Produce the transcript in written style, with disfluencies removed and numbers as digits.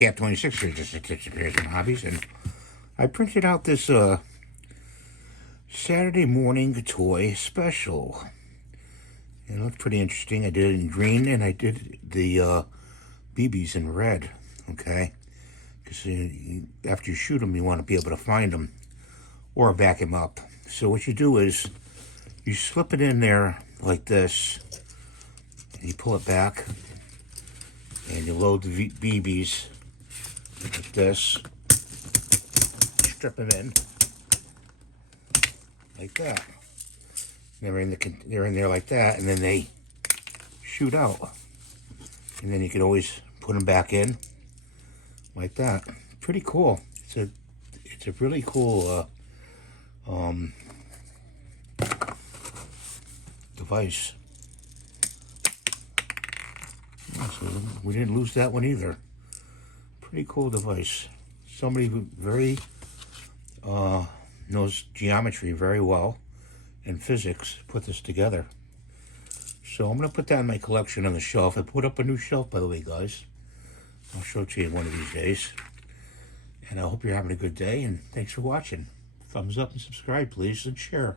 Cat 26 here, just appears in hobbies, and I printed out this Saturday morning toy special. It looked pretty interesting. I did it in green, and I did the BBs in red. Okay, because after you shoot them, you want to be able to find them or back them up. So what you do is you slip it in there like this, and you pull it back, and you load the BBs like this, strip them in like that. They're in there like that, and then they shoot out, and then you can always put them back in like that. Pretty cool. It's a really cool device. Yeah, so we didn't lose that one either. Pretty cool device. Somebody who very knows geometry very well and physics put this together. So I'm going to put that in my collection on the shelf. I put up a new shelf, by the way, guys. I'll show it to you one of these days. And I hope you're having a good day, and thanks for watching. Thumbs up and subscribe, please, and share.